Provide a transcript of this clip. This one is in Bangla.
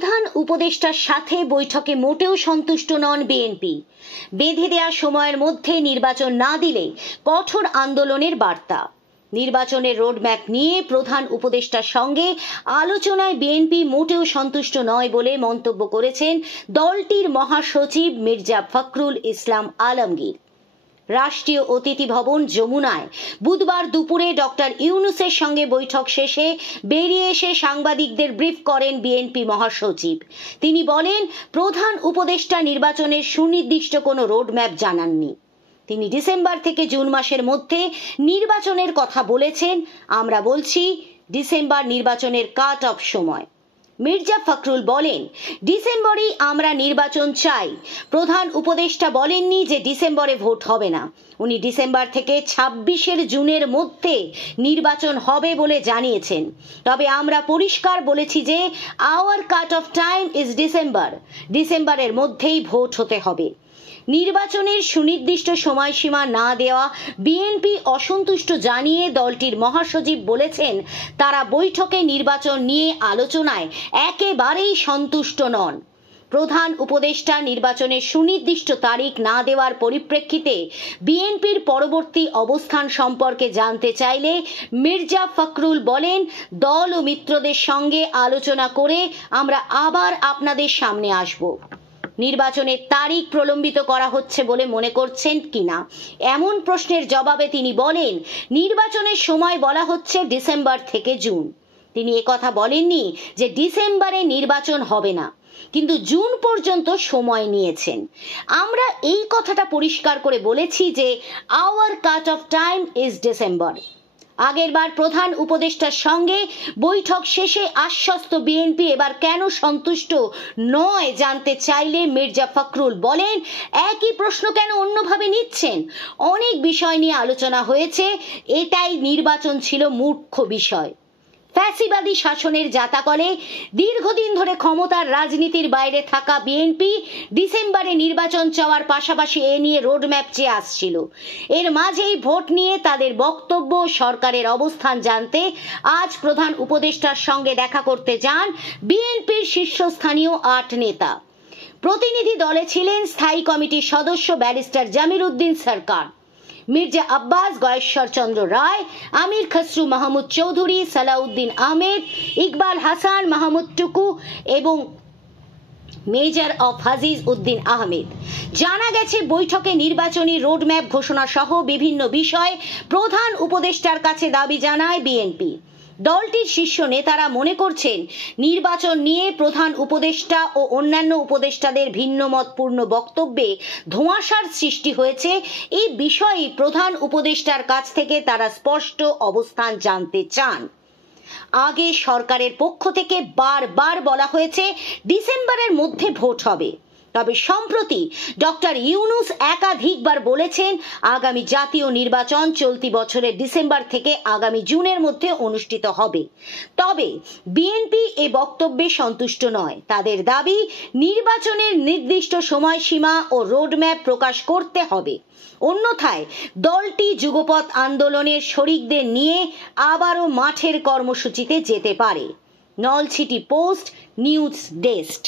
প্রধান উপদেষ্টার সাথে বৈঠকে মোটেও সন্তুষ্ট নন বিএনপি। বেঁধে দেওয়া সময়ের মধ্যে নির্বাচন না দিলে কঠোর আন্দোলনের বার্তা। নির্বাচনের রোডম্যাপ নিয়ে প্রধান উপদেষ্টার সঙ্গে আলোচনায় বিএনপি মোটেও সন্তুষ্ট নয় বলে মন্তব্য করেছেন দলটির মহাসচিব মির্জা ফখরুল ইসলাম আলমগীর। রাষ্ট্রীয় অতিথি ভবন যমুনায় বুধবার দুপুরে ডক্টর ইউনূসের সঙ্গে বৈঠক শেষে বেরিয়ে এসে সাংবাদিকদের ব্রিফ করেন বিএনপি মহাসচিব। তিনি বলেন, প্রধান উপদেষ্টা নির্বাচনের সুনির্দিষ্ট কোনো রোডম্যাপ জানাননি। তিনি ডিসেম্বর থেকে জুন মাসের মধ্যে নির্বাচনের কথা বলেছেন। আমরা বলছি ডিসেম্বর নির্বাচনের কাট অফ সময়। মির্জা ফখরুল বলেন, ডিসেম্বরেই আমরা নির্বাচন চাই। প্রধান উপদেষ্টা বলেননি যে ডিসেম্বরে ভোট হবে না। উনি ডিসেম্বর থেকে 26 জুনের মধ্যে নির্বাচন হবে বলে জানিয়েছেন। তবে আমরা পরিষ্কার বলেছি যে hour cut off time is December. ডিসেম্বরের মধ্যেই ভোট হতে হবে। নির্বাচনের সুনির্দিষ্ট সময়সীমা না দেওয়া বিএনপি অসন্তুষ্ট জানিয়ে দলটির মহাসচিব বলেছেন, তারা বৈঠকে নির্বাচন নিয়ে আলোচনায় একেবারেই সন্তুষ্ট নন। প্রধান উপদেষ্টা নির্বাচনের সুনির্দিষ্ট তারিখ না দেওয়ার পরিপ্রেক্ষিতে বিএনপির পরবর্তী অবস্থান সম্পর্কে জানতে চাইলে মির্জা ফখরুল বলেন, দল ও মিত্রদের সঙ্গে আলোচনা করে আমরা আবার আপনাদের সামনে আসব। নির্বাচনের তারিখ প্রলম্বিত করা হচ্ছে বলে মনে করছেন কিনা এমন প্রশ্নের জবাবে তিনি বলেন, নির্বাচনের সময় বলা হচ্ছে ডিসেম্বর থেকে জুন। তিনি একথা বলেননি যে ডিসেম্বরে নির্বাচন হবে না, কিন্তু জুন পর্যন্ত সময় নিয়েছেন। আমরা এই কথাটা পরিষ্কার করে বলেছি যে hour cut off time is December. আগেরবার প্রধান উপদেষ্টার সঙ্গে বৈঠক শেষে আশ্বস্ত বিএনপি এবার কেন সন্তুষ্ট নয় জানতে চাইলে মির্জা ফখরুল বলেন, একই প্রশ্ন কেন অন্যভাবে নিচ্ছেন? অনেক বিষয় নিয়ে আলোচনা হয়েছে, এটাই নির্বাচন ছিল মূর্খ বিষয়। ফ্যাসিবাদী শাসনের জাতাকলে দীর্ঘদিন ধরে ক্ষমতার রাজনীতির বাইরে থাকা বিএনপি ডিসেম্বরে নির্বাচন চাওয়ার পাশাপাশি এ নিয়ে রোডম্যাপ চেয়ে আসছিল। এর মাঝেই ভোট নিয়ে তাদের বক্তব্য, সরকারের অবস্থান জানতে আজ প্রধান উপদেষ্টার সঙ্গে দেখা করতে যান বিএনপির শীর্ষস্থানীয় 8 নেতা। প্রতিনিধি দলে ছিলেন স্থায়ী কমিটির সদস্য ব্যারিস্টার জামির উদ্দিন সরকার, মির্জা আব্বাস, গয়েশ্বর চন্দ্র রায়, আমির খসরু মাহমুদ চৌধুরী, সালাউদ্দিন আহমেদ, ইকবাল হাসান, মাহমুদ টুকু এবং মেজর অফ হাজিজ উদ্দিন আহমেদ। জানা গেছে বৈঠকে নির্বাচনী রোডম্যাপ ঘোষণা সহ বিভিন্ন বিষয় প্রধান উপদেষ্টার কাছে দাবি জানায় বিএনপি। দলটির শীর্ষ নেতারা মনে করছেন, নির্বাচন নিয়ে প্রধান উপদেষ্টা ও অন্যান্য উপদেষ্টাদের ভিন্নমতপূর্ণ বক্তব্যে ধোঁয়াশার সৃষ্টি হয়েছে। এই বিষয়ে প্রধান উপদেষ্টার কাছ থেকে তারা স্পষ্ট অবস্থান জানতে চান। আগে সরকারের পক্ষ থেকে বারবার বলা হয়েছে ডিসেম্বরের মধ্যে ভোট হবে, তবে সম্প্রতি ডক্টর ইউনূস একাধিকবার বলেছেন আগামী জাতীয় নির্বাচন চলতি বছরের ডিসেম্বর থেকে আগামী জুনের মধ্যে অনুষ্ঠিত হবে। তবে বিএনপি এ বক্তব্যে সন্তুষ্ট নয়। তাদের দাবি, নির্বাচনের নির্দিষ্ট সময়সীমা ও রোডম্যাপ প্রকাশ করতে হবে, অন্যথায় দলটি যুগপৎ আন্দোলনের শরিকদের নিয়ে আবারও মাঠের কর্মসূচিতে যেতে পারে। Nalchity post news desk.